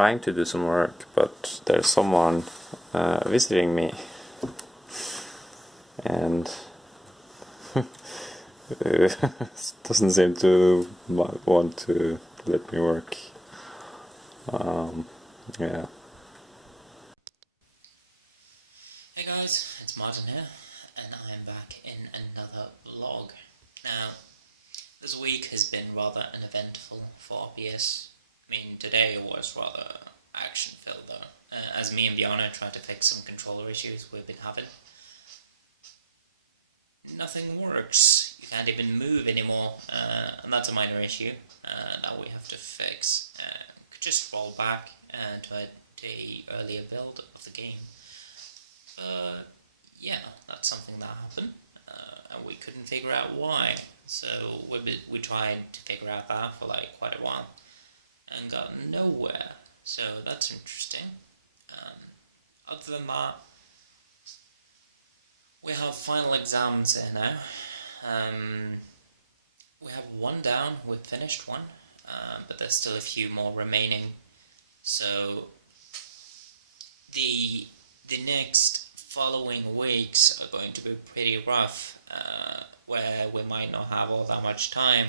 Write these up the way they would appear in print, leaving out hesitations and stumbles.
trying to do some work, but there's someone visiting me, and doesn't seem to want to let me work. Yeah. Hey guys, it's Martin here, and I am back in another vlog. Now, this week has been rather uneventful for RPS. I mean, today was rather action-filled though, as me and Bjarne tried to fix some controller issues we've been having. Nothing works, you can't even move anymore, and that's a minor issue that we have to fix. Could just roll back to a earlier build of the game. But yeah, that's something that happened, and we couldn't figure out why. So we tried to figure out that for like quite a while, and got nowhere. So that's interesting. Other than that, we have final exams here now. We have one down, we've finished one, but there's still a few more remaining. So the next following weeks are going to be pretty rough, where we might not have all that much time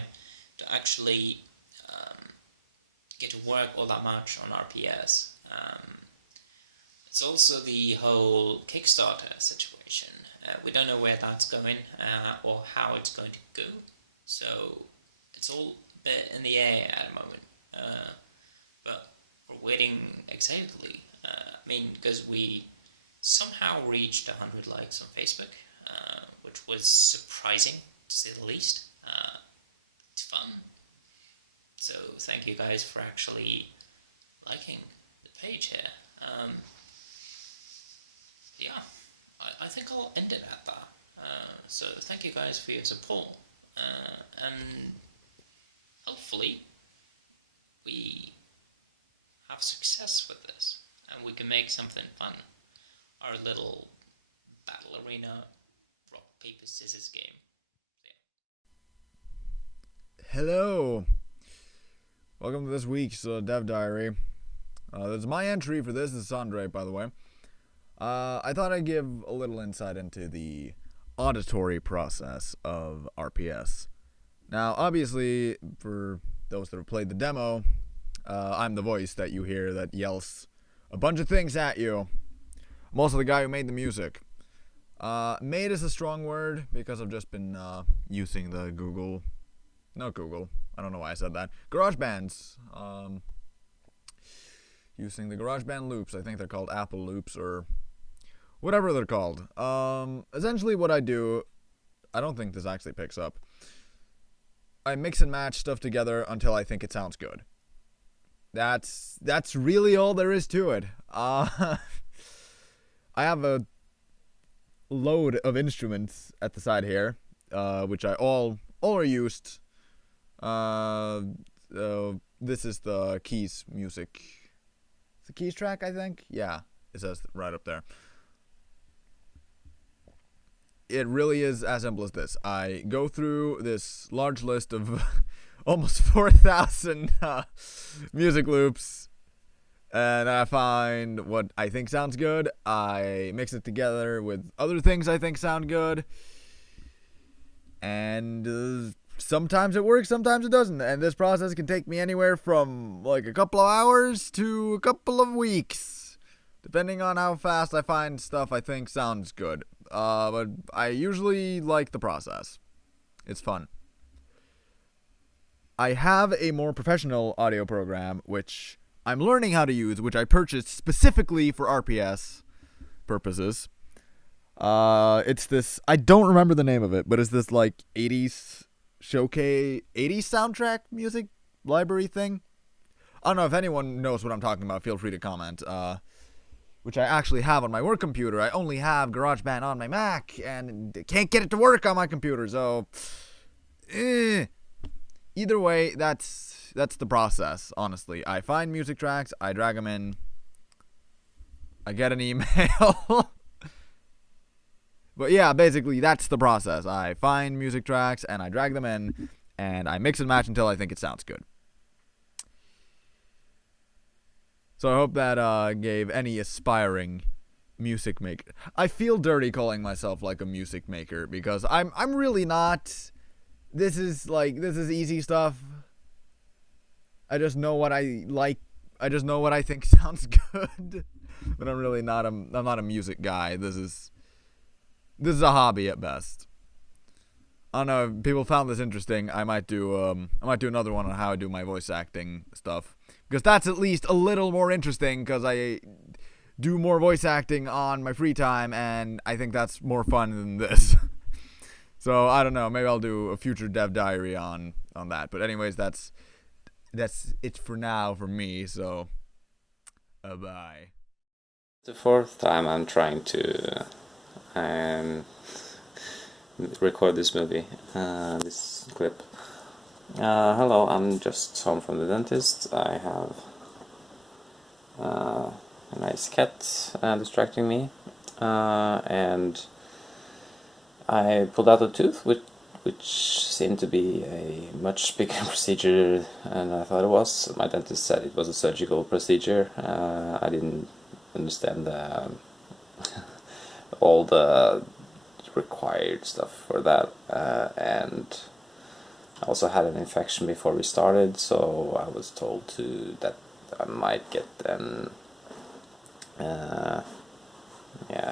to actually get to work all that much on RPS. It's also the whole Kickstarter situation. We don't know where that's going or how it's going to go, so it's all a bit in the air at the moment, but we're waiting excitedly. I mean, because we somehow reached 100 likes on Facebook, which was surprising to say the least. It's fun. So thank you guys for actually liking the page here. Yeah, I think I'll end it at that. So thank you guys for your support, and hopefully we have success with this and we can make something fun. Our little battle arena rock paper scissors game. Yeah. Hello, welcome to this week's Dev Diary. There's my entry for this. This is Andre, by the way. I thought I'd give a little insight into the auditory process of RPS. Now, obviously, for those that have played the demo, I'm the voice that you hear that yells a bunch of things at you. I'm also the guy who made the music. Made is a strong word because I've just been using the I don't know why I said that. GarageBands. Using the GarageBand loops. I think they're called Apple loops or whatever they're called. Essentially what I do, I don't think this actually picks up. I mix and match stuff together until I think it sounds good. That's really all there is to it. I have a load of instruments at the side here, which I all are used. This is the keys music. It's the keys track, I think? Yeah, it says right up there. It really is as simple as this. I go through this large list of almost 4,000 music loops, and I find what I think sounds good. I mix it together with other things I think sound good, and sometimes it works, sometimes it doesn't. And this process can take me anywhere from like a couple of hours to a couple of weeks, depending on how fast I find stuff I think sounds good. But I usually like the process. It's fun. I have a more professional audio program, which I'm learning how to use, which I purchased specifically for RPS purposes. It's this, I don't remember the name of it, but it's this like 80s showcase, 80s soundtrack music library thing. I don't know if anyone knows what I'm talking about. Feel free to comment. Which I actually have on my work computer. I only have GarageBand on my Mac, and can't get it to work on my computer, so either way, that's the process, honestly. I find music tracks, I drag them in, I get an email. But yeah, basically, that's the process. I find music tracks, and I drag them in, and I mix and match until I think it sounds good. So I hope that gave any aspiring music maker. I feel dirty calling myself like a music maker because I'm really not. This is easy stuff. I just know what I like. I just know what I think sounds good. But I'm really not I'm not a music guy. This is a hobby at best. I don't know if people found this interesting. I might do another one on how I do my voice acting stuff because that's at least a little more interesting because I do more voice acting on my free time and I think that's more fun than this. So I don't know. Maybe I'll do a future dev diary on that. But anyways, that's it for now for me. So bye. The fourth time I'm trying to record this movie, this clip. Hello, I'm just home from the dentist. I have a nice cat distracting me, and I pulled out a tooth, which seemed to be a much bigger procedure than I thought it was. My dentist said it was a surgical procedure. I didn't understand all the required stuff for that, and I also had an infection before we started, so I was told that I might get a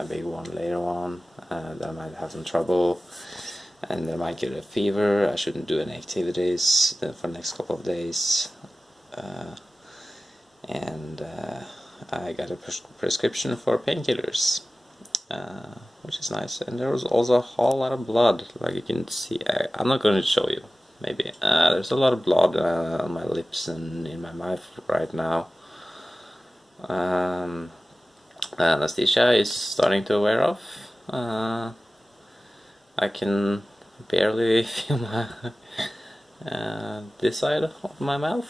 big one later on, that I might have some trouble, and I might get a fever. I shouldn't do any activities for the next couple of days, and I got a prescription for painkillers, which is nice. And there was also a whole lot of blood, like you can see. I'm not going to show you, maybe. There's a lot of blood on my lips and in my mouth right now. Anesthesia is starting to wear off. I can barely feel my this side of my mouth,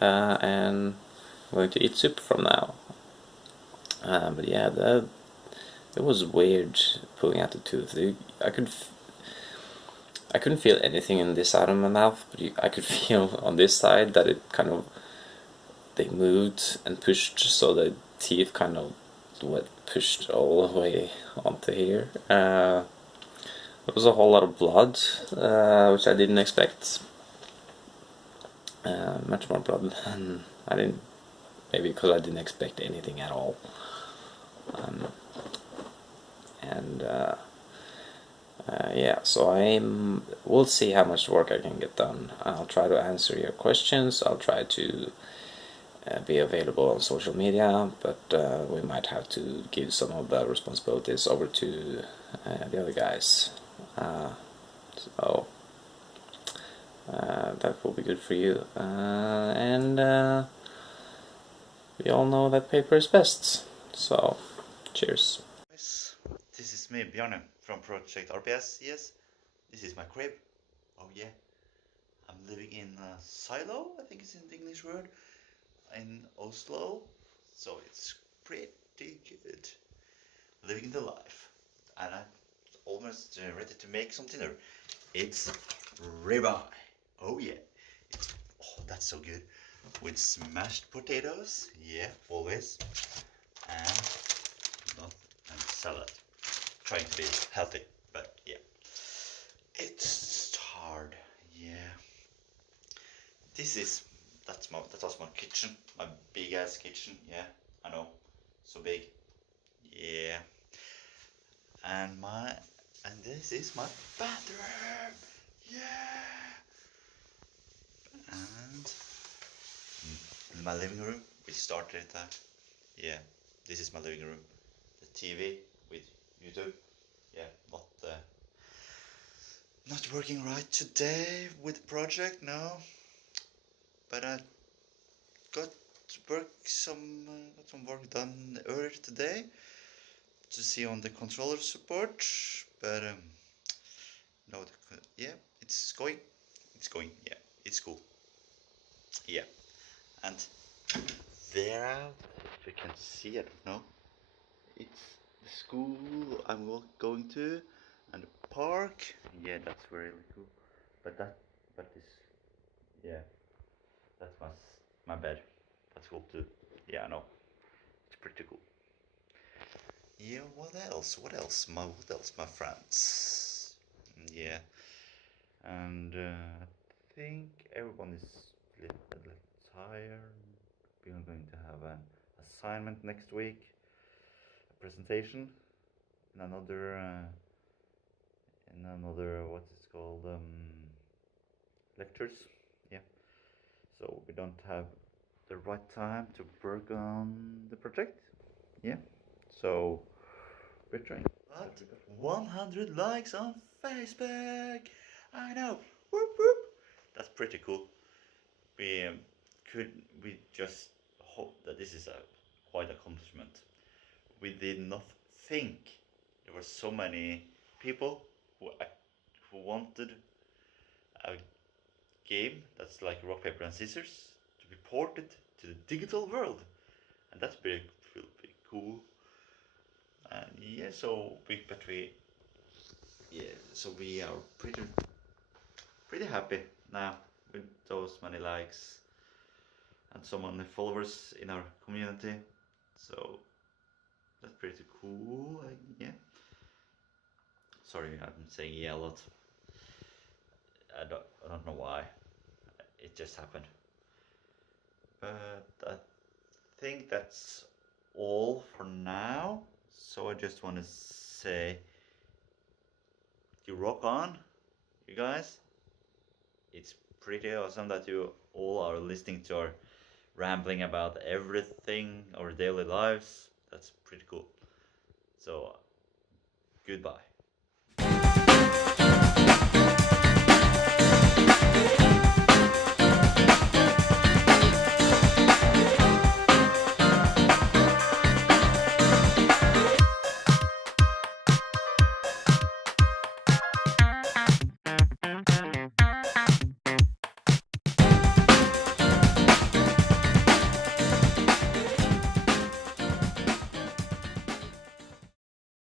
and I'm going to eat soup from now. But yeah, it was weird pulling out the tooth. I couldn't feel anything in this side of my mouth, but I could feel on this side that it kind of, they moved and pushed, so the teeth kind of pushed all the way onto here. There was a whole lot of blood, which I didn't expect. Much more blood than I didn't. Maybe because I didn't expect anything at all. Yeah, so we'll see how much work I can get done. I'll try to answer your questions. I'll try to be available on social media, but we might have to give some of the responsibilities over to the other guys. So that will be good for you. And we all know that paper is best. So, cheers. This is me, Bjarne, from Project RPS. Yes, this is my crib. Oh yeah, I'm living in a silo, I think it's in the English word, in Oslo. So it's pretty good. Living the life. And I'm almost ready to make some dinner. It's ribeye. Oh yeah. Oh, that's so good. With smashed potatoes. Yeah, always. And salad. Trying to be healthy, but yeah. It's hard. Yeah. That was my kitchen. My big ass kitchen. Yeah, I know. So big. Yeah. And this is my bathroom. Yeah. And in my living room, we started that. Yeah, this is my living room. The TV with YouTube. Yeah, not working right today with the project, no. But I got some work done earlier today to see on the controller support. But no, yeah, it's going. Yeah, it's cool. Yeah, and there out, if you can see, I don't know. It's the school I'm going to, and the park. Yeah, that's really cool. But this, yeah, that's my bed. That's cool too. Yeah, I know. It's pretty cool. Yeah, what else? What else, my friends? Yeah, and I think everyone is a little tired. We are going to have an assignment next week, a presentation, and another what is called lectures. Yeah, so we don't have the right time to work on the project. Yeah, so we're trying. What? 100 likes on Facebook! I know! Whoop whoop! That's pretty cool. We just hope that this is a quite accomplishment. We did not think there were so many people who wanted a game that's like rock paper and scissors to be ported to the digital world, and that's pretty cool. And yeah, so we are pretty happy now with those many likes and so many followers in our community. So that's pretty cool. Yeah. Sorry, I'm saying yeah a lot. I don't know why. It just happened. But I think that's all for now. So I just want to say, you rock on, you guys. It's pretty awesome that you all are listening to our rambling about everything, our daily lives. That's pretty cool. So, goodbye.